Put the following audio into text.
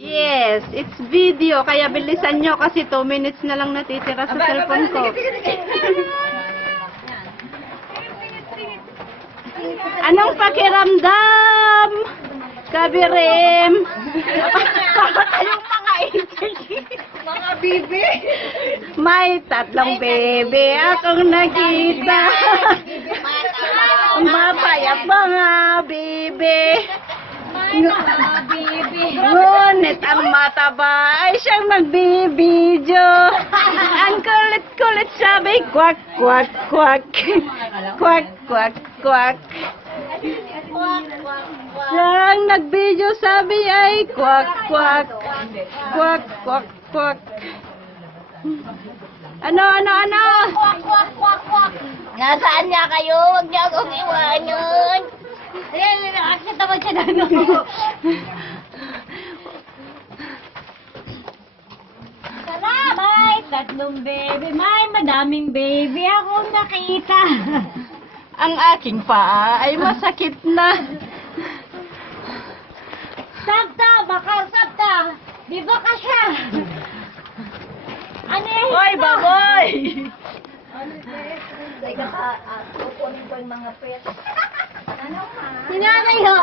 Yes, it's video. Kaya bilisan nyo kasi 2 minutes na lang natitira sa cellphone ko. Anong pakiramdam? Kabirim. Para kayong mga Mga bibi. May 3 bebe akong nakita. Mapayat mga bebe. Ngunit ang mataba ay siyang nagbibidyo. Ang kulit-kulit sabi, kwak, kwak, kwak. Kwak, kwak, kwak. Siyang nagbidyo sabi ay kwak, kwak. Kwak, kwak, kwak. Ano? Nasaan niya kayo? Huwag niya akong iwanan. Ayan, nakakita mo siya na May 3 baby. May madaming baby akong nakita. Ang aking paa ay masakit na. Sabta! Bakar, sabta! Di ba ka siya? Ano yan? Hoy, baboy! Kukunin ko yung mga pet. Ano ka? Sinanay ho!